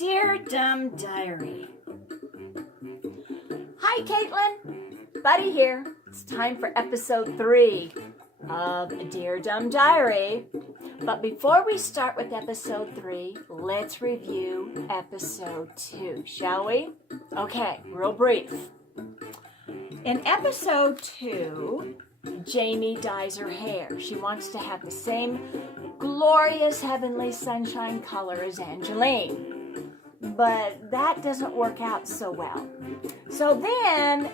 Dear Dumb Diary. Hi, Caitlin. Buddy here. It's time for episode 3 of Dear Dumb Diary. But before we start with episode 3, let's review episode 2, shall we? Okay, real brief. In episode 2, Jamie dyes her hair. She wants to have the same glorious heavenly sunshine color as Angeline. But that doesn't work out so well. So then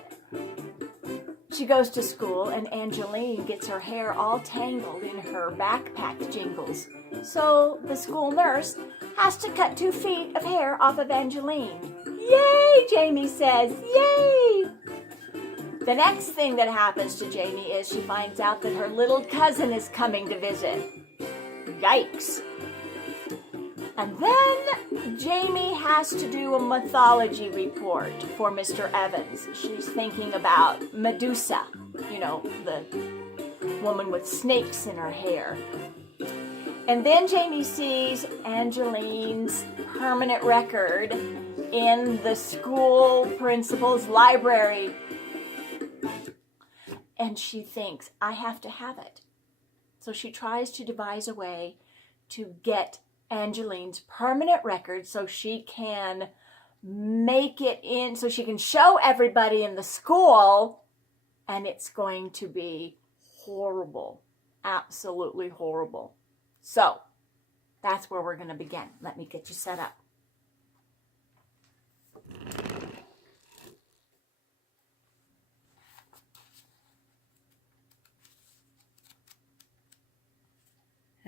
she goes to school and Angeline gets her hair all tangled in her backpack jingles. So the school nurse has to cut 2 feet of hair off of Angeline. Yay, Jamie says, yay! The next thing that happens to Jamie is she finds out that her little cousin is coming to visit. Yikes. And then Jamie has to do a mythology report for Mr. Evans. She's thinking about Medusa, the woman with snakes in her hair. And then Jamie sees Angeline's permanent record in the school principal's library. And she thinks, I have to have it. So she tries to devise a way to get Angeline's permanent record so she can make it in, so she can show everybody in the school, and it's going to be horrible. Absolutely horrible. So, that's where we're going to begin. Let me get you set up.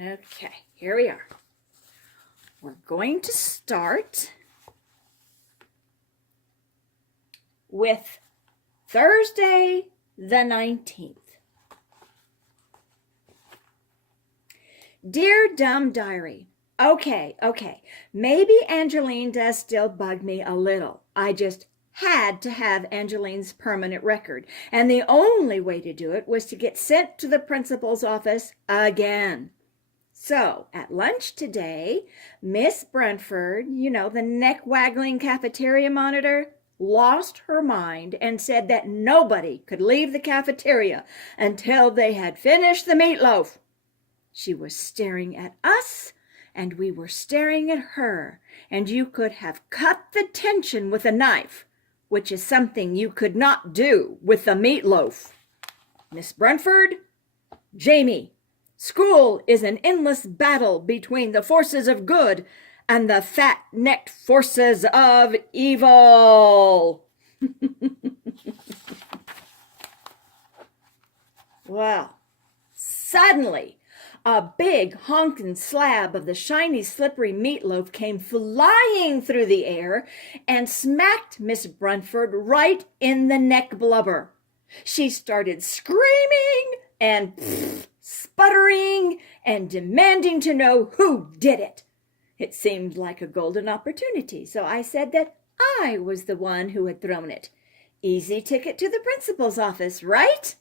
Okay, here we are. We're going to start with Thursday the 19th. Dear Dumb Diary, okay. Maybe Angeline does still bug me a little. I just had to have Angeline's permanent record, and the only way to do it was to get sent to the principal's office again. So, at lunch today, Miss Brentford, the neck-waggling cafeteria monitor, lost her mind and said that nobody could leave the cafeteria until they had finished the meatloaf. She was staring at us, and we were staring at her, and you could have cut the tension with a knife, which is something you could not do with the meatloaf. Miss Brentford, Jamie, school is an endless battle between the forces of good and the fat-necked forces of evil. Well, suddenly, a big honking slab of the shiny, slippery meatloaf came flying through the air and smacked Miss Brentford right in the neck blubber. She started screaming and sputtering and demanding to know who did it. It seemed like a golden opportunity, so I said that I was the one who had thrown it. Easy ticket to the principal's office, right?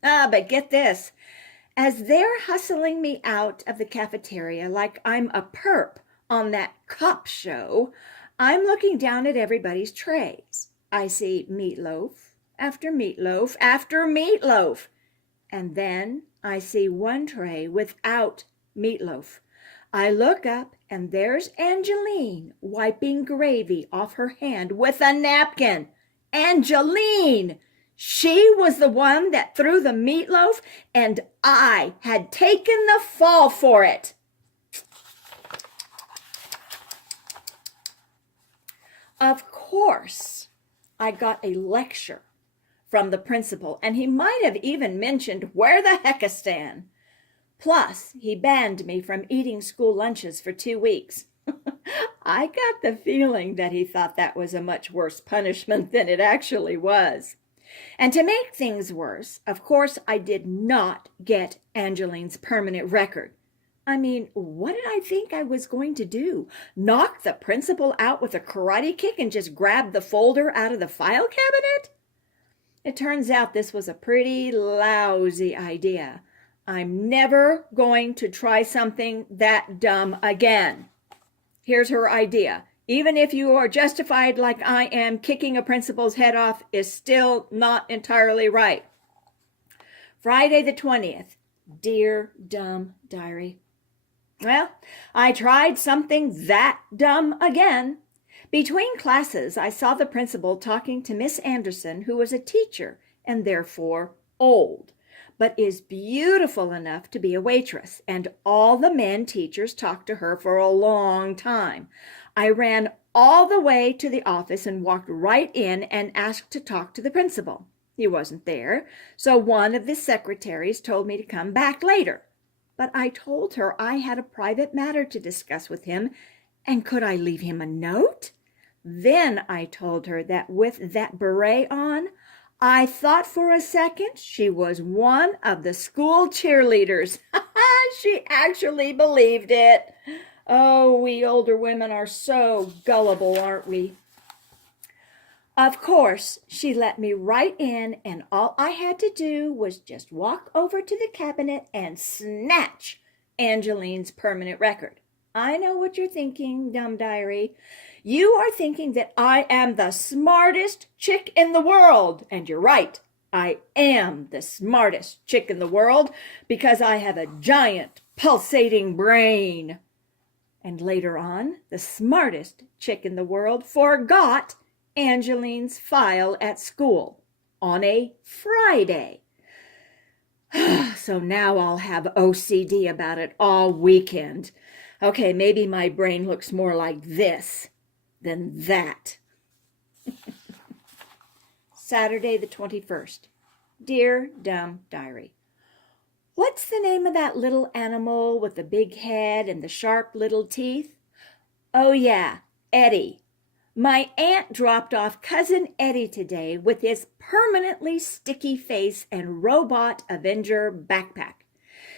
But get this. As they're hustling me out of the cafeteria like I'm a perp on that cop show, I'm looking down at everybody's trays. I see meatloaf after meatloaf after meatloaf. And then I see one tray without meatloaf. I look up and there's Angeline wiping gravy off her hand with a napkin. Angeline! She was the one that threw the meatloaf, and I had taken the fall for it. Of course, I got a lecture from the principal, and he might have even mentioned where the heckistan. Plus, he banned me from eating school lunches for 2 weeks. I got the feeling that he thought that was a much worse punishment than it actually was. And to make things worse, of course, I did not get Angeline's permanent record. I mean, what did I think I was going to do? Knock the principal out with a karate kick and just grab the folder out of the file cabinet? It turns out this was a pretty lousy idea. I'm never going to try something that dumb again. Here's her idea. even if you are justified like I am, kicking a principal's head off is still not entirely right. Friday the 20th. Dear Dumb Diary. Well, I tried something that dumb again. Between classes, I saw the principal talking to Miss Anderson, who was a teacher and therefore old, but is beautiful enough to be a waitress, and all the men teachers talked to her for a long time. I ran all the way to the office and walked right in and asked to talk to the principal. He wasn't there, so one of the secretaries told me to come back later. But I told her I had a private matter to discuss with him, and could I leave him a note? Then I told her that with that beret on, I thought for a second she was one of the school cheerleaders. She actually believed it. Oh, we older women are so gullible, aren't we? Of course, she let me right in, and all I had to do was just walk over to the cabinet and snatch Angeline's permanent record. I know what you're thinking, Dumb Diary. You are thinking that I am the smartest chick in the world, and you're right. I am the smartest chick in the world because I have a giant pulsating brain. And later on, the smartest chick in the world forgot Angeline's file at school on a Friday. So now I'll have OCD about it all weekend. Okay, maybe my brain looks more like this than that. Saturday the 21st. Dear Dumb Diary. What's the name of that little animal with the big head and the sharp little teeth? Oh yeah, Eddie. My aunt dropped off Cousin Eddie today with his permanently sticky face and Robot Avenger backpack.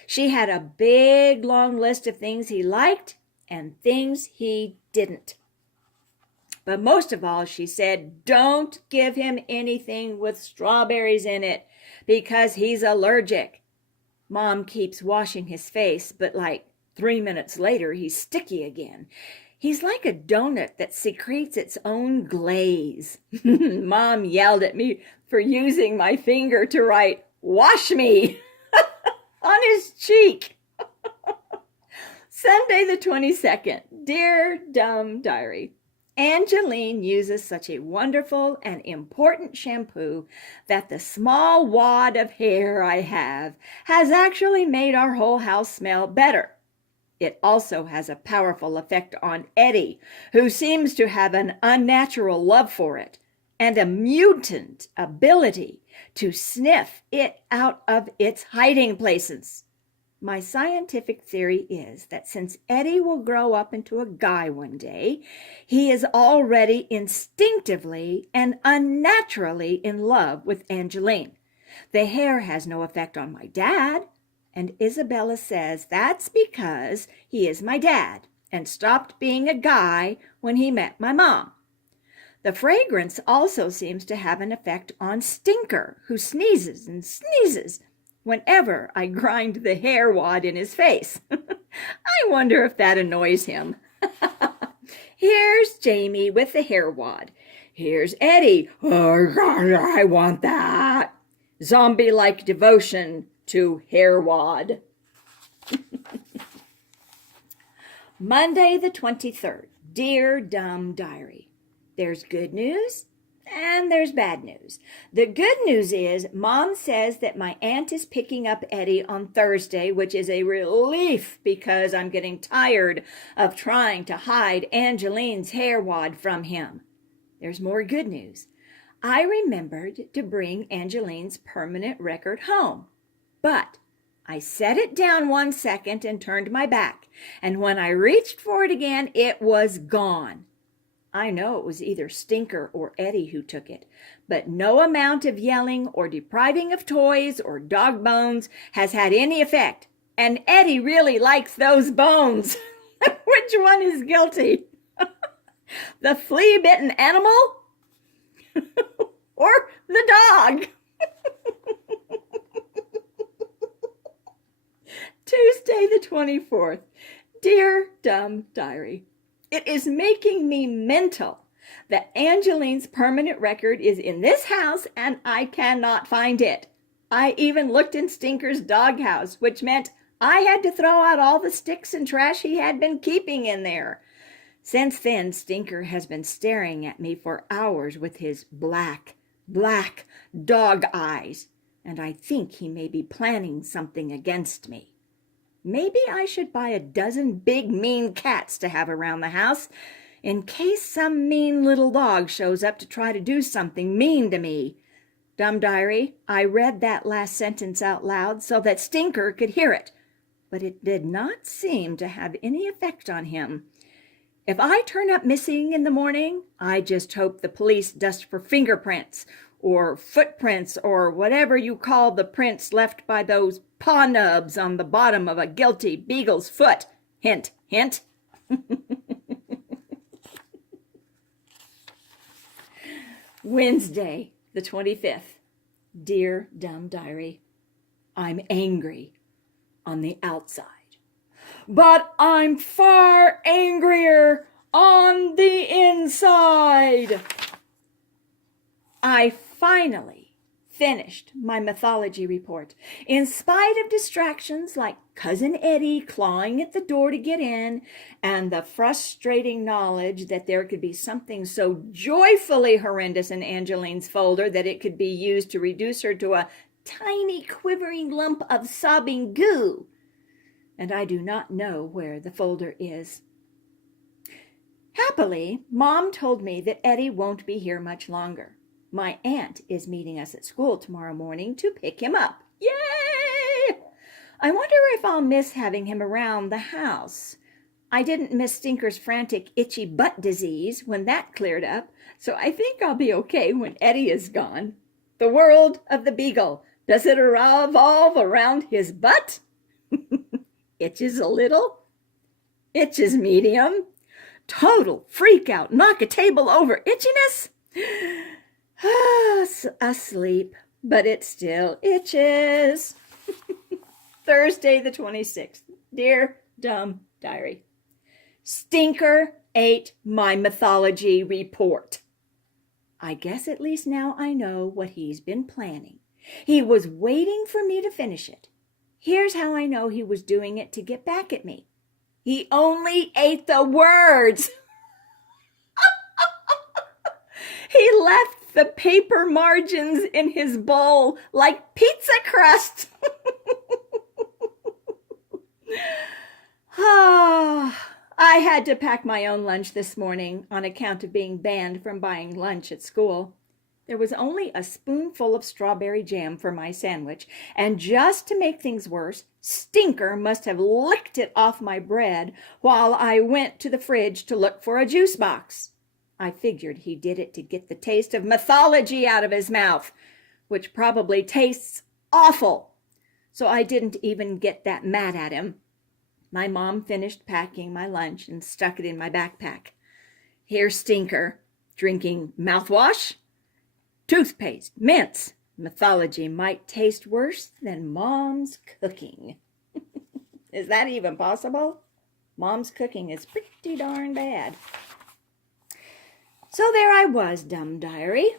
She had a big, long list of things he liked and things he didn't. But most of all, she said, don't give him anything with strawberries in it because he's allergic. Mom keeps washing his face, but like 3 minutes later, he's sticky again. He's like a donut that secretes its own glaze. Mom yelled at me for using my finger to write, "Wash me," on his cheek. Sunday the 22nd. Dear Dumb Diary. Angeline uses such a wonderful and important shampoo that the small wad of hair I have has actually made our whole house smell better. It also has a powerful effect on Eddie, who seems to have an unnatural love for it and a mutant ability to sniff it out of its hiding places. My scientific theory is that since Eddie will grow up into a guy one day, he is already instinctively and unnaturally in love with Angeline. The hair has no effect on my dad, and Isabella says that's because he is my dad and stopped being a guy when he met my mom. The fragrance also seems to have an effect on Stinker, who sneezes and sneezes whenever I grind the hair wad in his face. I wonder if that annoys him. Here's Jamie with the hair wad. Here's Eddie. Oh, God, I want that. Zombie-like devotion to hair wad. Monday the 23rd. Dear Dumb Diary. There's good news and there's bad news. The good news is Mom says that my aunt is picking up Eddie on Thursday, which is a relief because I'm getting tired of trying to hide Angeline's hair wad from him. There's more good news. I remembered to bring Angeline's permanent record home, but I set it down 1 second and turned my back, and when I reached for it again, it was gone. I know it was either Stinker or Eddie who took it, but no amount of yelling or depriving of toys or dog bones has had any effect, and Eddie really likes those bones. Which one is guilty? The flea-bitten animal or the dog? Tuesday the 24th. Dear Dumb Diary. It is making me mental that Angeline's permanent record is in this house and I cannot find it. I even looked in Stinker's doghouse, which meant I had to throw out all the sticks and trash he had been keeping in there. Since then, Stinker has been staring at me for hours with his black dog eyes, and I think he may be planning something against me. Maybe I should buy a dozen big mean cats to have around the house, in case some mean little dog shows up to try to do something mean to me. Dumb Diary, I read that last sentence out loud so that Stinker could hear it, but it did not seem to have any effect on him. If I turn up missing in the morning, I just hope the police dust for fingerprints or footprints or whatever you call the prints left by those paw nubs on the bottom of a guilty beagle's foot. Hint, hint. Wednesday, the 25th. Dear Dumb Diary, I'm angry on the outside, but I'm far angrier on the inside. I finally finished my mythology report, in spite of distractions like Cousin Eddie clawing at the door to get in, and the frustrating knowledge that there could be something so joyfully horrendous in Angeline's folder that it could be used to reduce her to a tiny quivering lump of sobbing goo. And I do not know where the folder is. Happily, Mom told me that Eddie won't be here much longer. My aunt is meeting us at school tomorrow morning to pick him up. Yay! I wonder if I'll miss having him around the house. I didn't miss Stinker's frantic itchy butt disease when that cleared up, so I think I'll be okay when Eddie is gone. The world of the beagle. Does it revolve around his butt? Itches a little, itches medium, total freak out, knock a table over itchiness. Asleep, but it still itches. Thursday the 26th. Dear Dumb Diary, Stinker ate my mythology report. I guess at least now I know what he's been planning. He was waiting for me to finish it. Here's how I know he was doing it to get back at me. He only ate the words. He left the paper margins in his bowl like pizza crust. I had to pack my own lunch this morning on account of being banned from buying lunch at school. There was only a spoonful of strawberry jam for my sandwich, and just to make things worse, Stinker must have licked it off my bread while I went to the fridge to look for a juice box. I figured he did it to get the taste of mythology out of his mouth, which probably tastes awful. So I didn't even get that mad at him. My mom finished packing my lunch and stuck it in my backpack. Here's Stinker, drinking mouthwash, toothpaste, mints. Mythology might taste worse than Mom's cooking. Is that even possible? Mom's cooking is pretty darn bad. So there I was, Dumb Diary.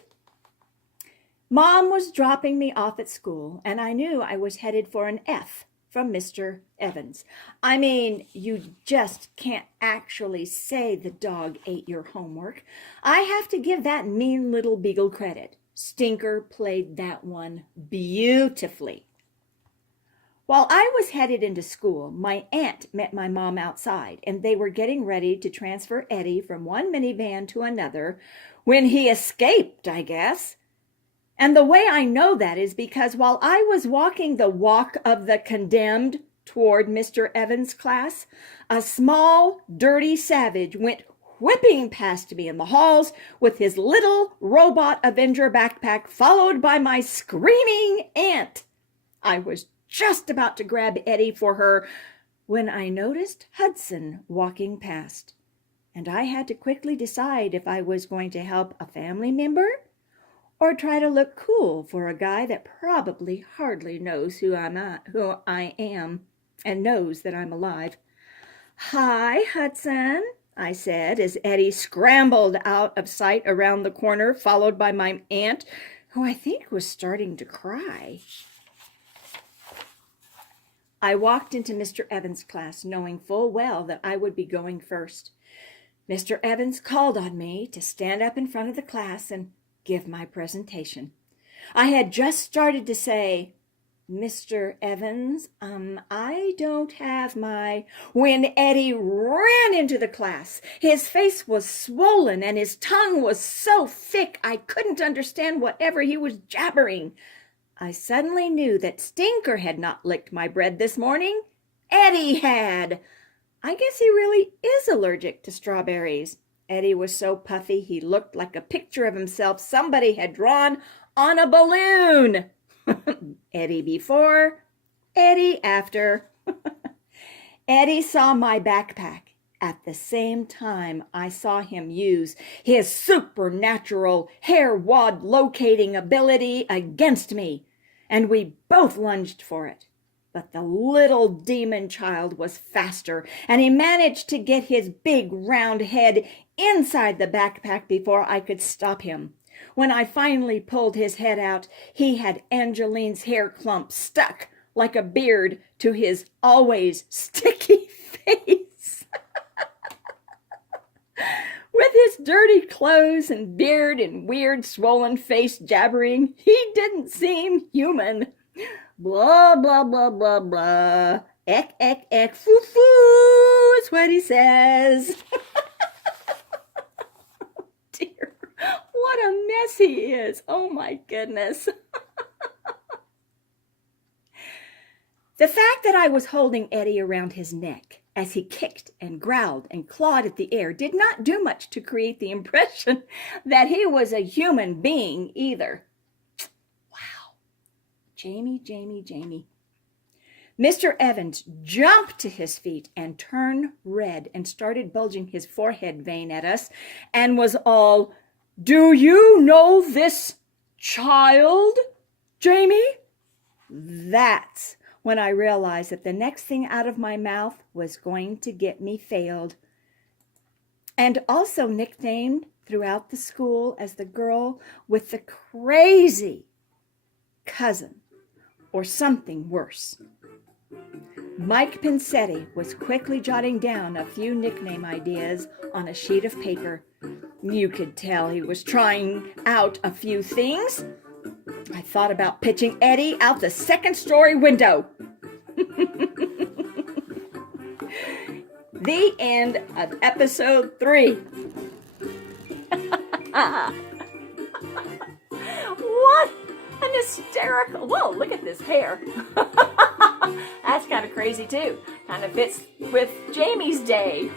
Mom was dropping me off at school, and I knew I was headed for an F from Mr. Evans. I mean, you just can't actually say the dog ate your homework. I have to give that mean little beagle credit. Stinker played that one beautifully. While I was headed into school, my aunt met my mom outside, and they were getting ready to transfer Eddie from one minivan to another when he escaped, I guess. And the way I know that is because while I was walking the walk of the condemned toward Mr. Evans' class, a small, dirty savage went whipping past me in the halls with his little robot Avenger backpack, followed by my screaming aunt. I was just about to grab Eddie for her when I noticed Hudson walking past, and I had to quickly decide if I was going to help a family member or try to look cool for a guy that probably hardly knows who I am and knows that I'm alive. Hi, Hudson. I said, as Eddie scrambled out of sight around the corner, followed by my aunt, who I think was starting to cry. I walked into Mr. Evans' class, knowing full well that I would be going first. Mr. Evans called on me to stand up in front of the class and give my presentation. I had just started to say, "Mr. Evans, I don't have my," when Eddie ran into the class. His face was swollen and his tongue was so thick I couldn't understand whatever he was jabbering. I suddenly knew that Stinker had not licked my bread this morning. Eddie had. I guess he really is allergic to strawberries. Eddie was so puffy he looked like a picture of himself somebody had drawn on a balloon. Eddie before, Eddie after. Eddie saw my backpack. At the same time, I saw him use his supernatural hair wad locating ability against me, and we both lunged for it. But the little demon child was faster, and he managed to get his big round head inside the backpack before I could stop him. When I finally pulled his head out, he had Angeline's hair clump stuck like a beard to his always sticky face. With his dirty clothes and beard and weird swollen face jabbering, he didn't seem human. Blah, blah, blah, blah, blah. Ek, foo, foo, is what he says. Dear, what a mess he is. Oh, my goodness. The fact that I was holding Eddie around his neck as he kicked and growled and clawed at the air did not do much to create the impression that he was a human being either. Wow. Jamie. Mr. Evans jumped to his feet and turned red and started bulging his forehead vein at us and was all, "Do you know this child, Jamie?" That's when I realized that the next thing out of my mouth was going to get me failed. And also nicknamed throughout the school as the girl with the crazy cousin, or something worse. Mike Pinsetti was quickly jotting down a few nickname ideas on a sheet of paper. You could tell he was trying out a few things. I thought about pitching Eddie out the second-story window. The end of episode 3. What an hysterical... Whoa, look at this hair. That's kind of crazy, too. Kind of fits with Jamie's day.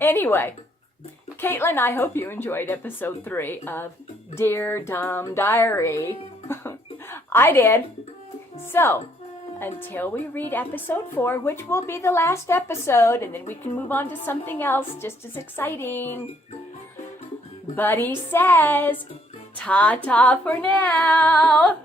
Anyway, Caitlin, I hope you enjoyed episode 3 of Dear Dumb Diary. I did. So, until we read episode 4, which will be the last episode, and then we can move on to something else just as exciting. Buddy says, ta-ta for now.